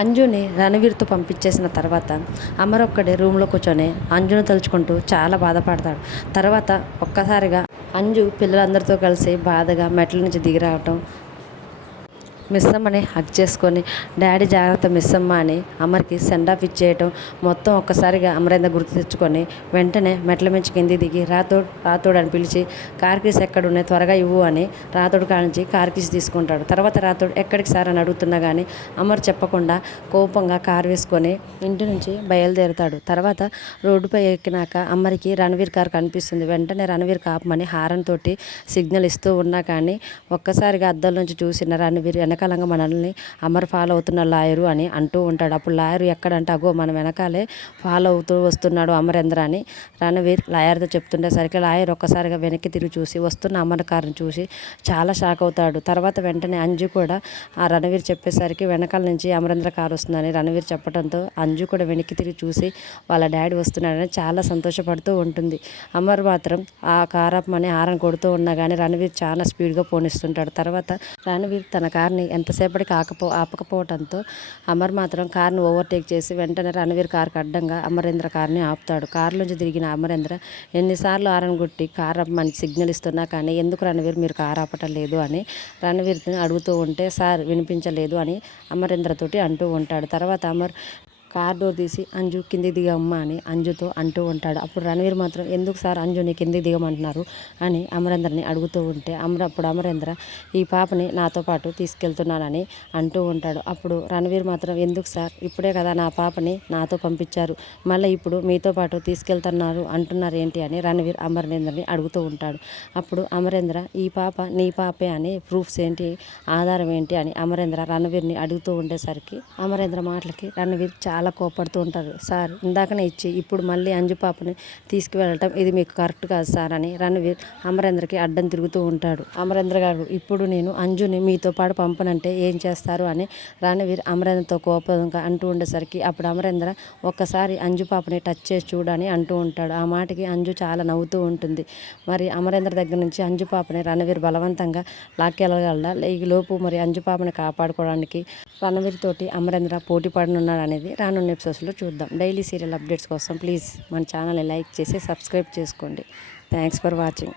అంజుని రణవీర్తో పంపించేసిన తర్వాత అమర్ ఒక్కడే రూమ్లో కూర్చొని అంజును తలుచుకుంటూ చాలా బాధపడతాడు. తర్వాత ఒక్కసారిగా అంజు పిల్లలందరితో కలిసి బాధగా మెట్ల నుంచి దిగి రావటం, మిస్సమ్మని హగ్ చేసుకొని డాడీ జాగ్రత్త మిస్సమ్మ అని అమర్కి సెండ్ ఆఫ్ ఇచ్చేయటం, మొత్తం ఒక్కసారిగా అమరేంద్ర గుర్తు తెచ్చుకొని వెంటనే మెట్ల మించి కింది దిగి రాతోడు అని పిలిచి కార్ కీస్ ఎక్కడున్నాయి త్వరగా ఇవ్వు అని రాతోడు కానించి కార్ కీస్ తీసుకుంటాడు. తర్వాత రాతోడు ఎక్కడికి సార్ అని అడుగుతున్నా కానీ అమర్ చెప్పకుండా కోపంగా కార్ వేసుకొని ఇంటి నుంచి బయలుదేరుతాడు. తర్వాత రోడ్డుపై ఎక్కినాక అమర్కి రణవీర్ కార్ కనిపిస్తుంది. వెంటనే రణవీర్ కాపమని హారన్ తోటి సిగ్నల్ ఇస్తూ ఉన్నా కానీ ఒక్కసారిగా అద్దం నుంచి చూసిన రణవీర్ వెనకాలంగా మనల్ని అమర్ ఫాలో అవుతున్న లాయరు అని అంటూ ఉంటాడు. అప్పుడు లాయరు ఎక్కడంటే అగో మన వెనకాలే ఫాలో అవుతూ వస్తున్నాడు అమరేంద్ర అని రణవీర్ లాయర్తో చెప్తుండేసరికి లాయర్ ఒక్కసారిగా వెనక్కి తిరిగి చూసి వస్తున్న అమర్ కారుని చూసి చాలా షాక్ అవుతాడు. తర్వాత వెంటనే అంజు కూడా ఆ రణవీర్ చెప్పేసరికి వెనకాల నుంచి అమరేంద్ర కారు వస్తుందని రణవీర్ చెప్పడంతో అంజు కూడా వెనక్కి తిరిగి చూసి వాళ్ళ డాడీ వస్తున్నాడని చాలా సంతోషపడుతూ ఉంటుంది. అమర్ మాత్రం ఆ కార్ ఆపమని హారన్ కొడుతూ ఉన్నా కానీ రణవీర్ చాలా స్పీడ్గా పోనిస్తుంటాడు. తర్వాత రణవీర్ తన కార్ని ఎంతసేపటికి ఆపకపోవడంతో అమర్ మాత్రం కార్ని ఓవర్టేక్ చేసి వెంటనే రణవీర్ కార్కి అడ్డంగా అమరేంద్ర కార్ని ఆపుతాడు. కారులోంచి తిరిగిన అమరేంద్ర ఎన్నిసార్లు హారన్ కొట్టి కార్ ఆపమని సిగ్నల్ ఇస్తున్నా కానీ ఎందుకు రణవీర్ మీరు కార్ ఆపటం లేదు అని రణవీర్ని అడుగుతూ ఉంటే సార్ వినిపించలేదు అని అమరేంద్రతోటి అంటూ ఉంటాడు. తర్వాత అమర్ కార్ డోర్ తీసి అంజు కిందికి దిగమ్మా అని అంజుతో అంటూ ఉంటాడు. అప్పుడు రణవీర్ మాత్రం ఎందుకు సార్ అంజుని కిందికి దిగమంటున్నారు అని అమరేంద్రని అడుగుతూ ఉంటే అప్పుడు అమరేంద్ర ఈ పాపని నాతో పాటు తీసుకెళ్తున్నానని అంటూ ఉంటాడు. అప్పుడు రణవీర్ మాత్రం ఎందుకు సార్ ఇప్పుడే కదా నా పాపని నాతో పంపించారు, మళ్ళీ ఇప్పుడు మీతో పాటు తీసుకెళ్తున్నారు అంటున్నారు ఏంటి అని రణవీర్ అమరేంద్రని అడుగుతూ ఉంటాడు. అప్పుడు అమరేంద్ర ఈ పాప నీ పాపే అని ప్రూఫ్స్ ఏంటి, ఆధారం ఏంటి అని అమరేంద్ర రణవీర్ని అడుగుతూ ఉండేసరికి అమరేంద్ర మాటలకి రణవీర్ చాలా కోపడుతూ ఉంటారు. సార్ ఇందాకనే ఇచ్చి ఇప్పుడు మళ్ళీ అంజు పాపని తీసుకువెళ్ళటం ఇది మీకు కరెక్ట్ కాదు సార్ అని రణవీర్ అమరేంద్రకి అడ్డం తిరుగుతూ ఉంటాడు. అమరేంద్ర గారు ఇప్పుడు నేను అంజుని మీతో పాటు పంపనంటే ఏం చేస్తారు అని రణవీర్ అమరేంద్రతో కోపంగా అంటూ ఉండేసరికి అప్పుడు అమరేంద్ర ఒక్కసారి అంజు పాపని టచ్ చేసి చూడని అంటూ ఉంటాడు. ఆ మాటకి అంజు చాలా నవ్వుతూ ఉంటుంది. మరి అమరేంద్ర దగ్గర నుంచి అంజు పాపని రణవీర్ బలవంతంగా లాక్కెళ్ళగలడా, ఈ లోపు మరి అంజు పాపని కాపాడుకోవడానికి రణవీర్ తోటి అమరేంద్ర పోటీ పడనున్నాడు అనేది రానున్న ఎపిసోడ్స్లో చూద్దాం. డైలీ సీరియల్ అప్డేట్స్ కోసం ప్లీజ్ మన ఛానల్ని లైక్ చేసి సబ్స్క్రైబ్ చేసుకోండి. Thanks for watching.